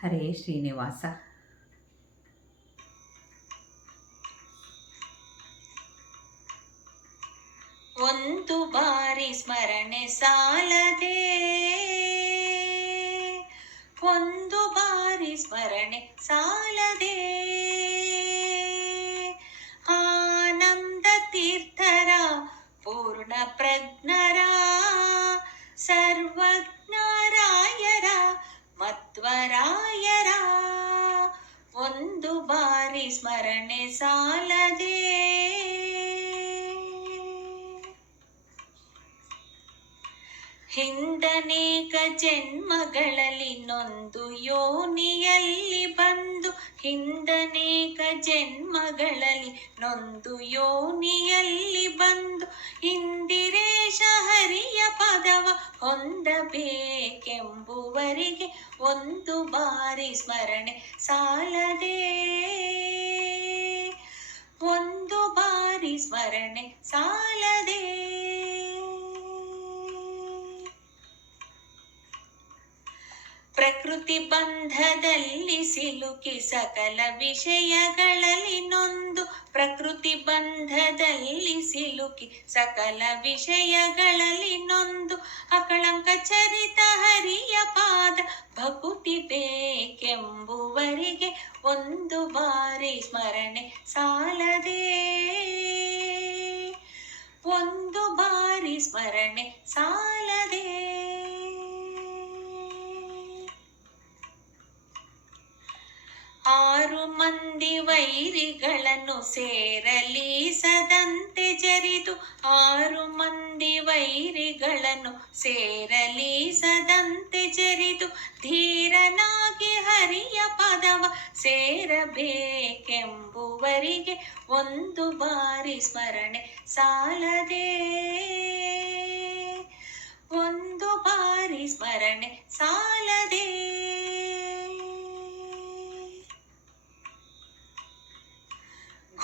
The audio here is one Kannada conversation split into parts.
ಹರೇ ಶ್ರೀನಿವಾಸ. ಒಂದು ಬಾರಿ ಸ್ಮರಣೆ ಸಾಲದೆ, ಒಂದು ಬಾರಿ ಸ್ಮರಣೆ ಸಾಲದೆ, ಆನಂದ ತೀರ್ಥರ ಪೂರ್ಣ ಪ್ರಜ್ಞರ ಸರ್ವಜ್ಞರಾಯರ ಮಧ್ವರಾಯರ ಒಂದು ಬಾರಿ ಸ್ಮರಣೆ ಸಾಲದೆ. ಹಿಂದನೇಕ ಜನ್ಮಗಳಲ್ಲಿ ನೊಂದು ಯೋನಿಯಲ್ಲಿ ಬಂದು, ಹಿಂದನೇಕ ಜನ್ಮಗಳಲ್ಲಿ ನೊಂದು ಯೋನಿಯಲ್ಲಿ ಬಂದು, ಇಂದಿರೇಶ ಹರಿಯ ಪದವ ಹೊಂದಬೇಕೆಂಬುವರಿಗೆ ಒಂದು ಬಾರಿ ಸ್ಮರಣೆ ಸಾಲದೆ, ಒಂದು ಬಾರಿ ಸ್ಮರಣೆ ಸಾಲದೆ. ಪ್ರಕೃತಿ ಬಂಧದಲ್ಲಿ ಸಿಲುಕಿ ಸಕಲ ವಿಷಯಗಳಲ್ಲಿ ನೊಂದು, ಪ್ರಕೃತಿ ಬಂಧದಲ್ಲಿ ಸಿಲುಕಿ ಸಕಲ ವಿಷಯಗಳಲ್ಲಿ ನೊಂದು, ಅಕಳಂಕ ಚರಿತ ಹರಿಯ ಪಾದ ಭಕುತಿ ಬೇಕೆಂಬುವರಿಗೆ ಒಂದು ಬಾರಿ ಸ್ಮರಣೆ ಸಾಲದೆ, ಒಂದು ಬಾರಿ ಸ್ಮರಣೆ ಸಾಲದೆ. ಆರು ಮಂದಿ ವೈರಿಗಳನ್ನು ಸೇರಲೀಸದಂತೆ ಜರಿದು, ಆರು ಮಂದಿ ವೈರಿಗಳನ್ನು ಸೇರಲೀಸದಂತೆ ಜರಿದು, ಧೀರನಾಗಿ ಹರಿಯ ಪದವ ಸೇರಬೇಕೆಂಬುವರಿಗೆ ಒಂದು ಬಾರಿ ಸ್ಮರಣೆ ಸಾಲದೆ, ಒಂದು ಬಾರಿ ಸ್ಮರಣೆ ಸಾಲದೆ.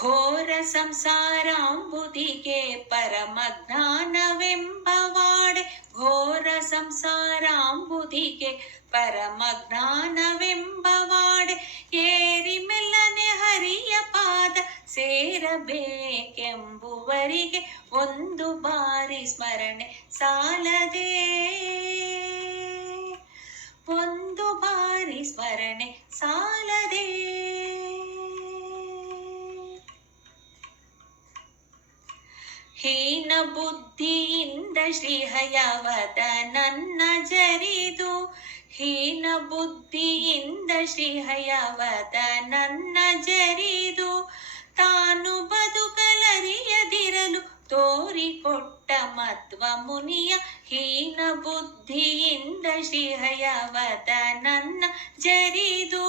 ಘೋರ ಸಂಸಾರಾಂಬುದಿಗೆ ಪರಮ ಜ್ಞಾನವೆಂಬವಾಡೆ, ಘೋರ ಸಂಸಾರಾಂಬುದಿಗೆ ಪರಮ ಜ್ಞಾನವೆಂಬವಾಡೆ, ಏರಿ ಮೆಲ್ಲನೆ ಹರಿಯ ಪಾದ ಸೇರಬೇಕೆಂಬುವರಿಗೆ ಒಂದು ಬಾರಿ ಸ್ಮರಣೆ ಸಾಲದೆ, ಒಂದು ಬಾರಿ ಸ್ಮರಣೆ ಸಾಲದೆ. ಹೀನ ಬುದ್ಧಿಯಿಂದ ಶ್ರೀಹಯವದ ನನ್ನ ಜರಿದು, ಹೀನ ಬುದ್ಧಿಯಿಂದ ಶ್ರೀಹಯವದ ನನ್ನ ಜರಿದು, ತಾನು ಬದುಕಲರಿಯದಿರಲು ತೋರಿಕೊಟ್ಟ ಮಧ್ವ ಮುನಿಯ, ಹೀನ ಬುದ್ಧಿಯಿಂದ ಶ್ರೀಹಯವದ ನನ್ನ ಜರಿದು,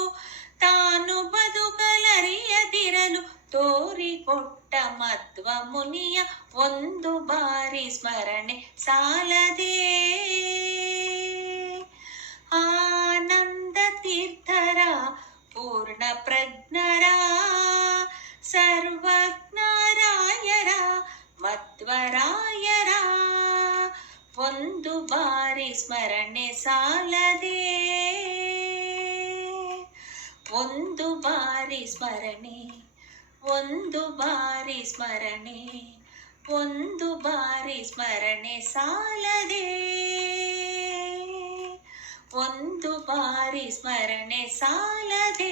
ತಾನು ಬದುಕಲರಿಯದಿರಲು ತೋರಿಕೊಟ್ಟ ಮಧ್ವ ಮುನಿಯ ಒಂದು ಬಾರಿ ಸ್ಮರಣೆ ಸಾಲದೆ, ಆನಂದ ತೀರ್ಥರ ಪೂರ್ಣ ಪ್ರಜ್ಞರ ಸರ್ವಜ್ಞರಾಯರ ಮಧ್ವರಾಯರ ಒಂದು ಬಾರಿ ಸ್ಮರಣೆ ಸಾಲದೆ, ಒಂದು ಬಾರಿ ಸ್ಮರಣೆ, ಒಂದು ಬಾರಿ ಸ್ಮರಣೆ, ಒಂದು ಬಾರಿ ಸ್ಮರಣೆ ಸಾಲದೆ, ಒಂದು ಬಾರಿ ಸ್ಮರಣೆ ಸಾಲದೆ.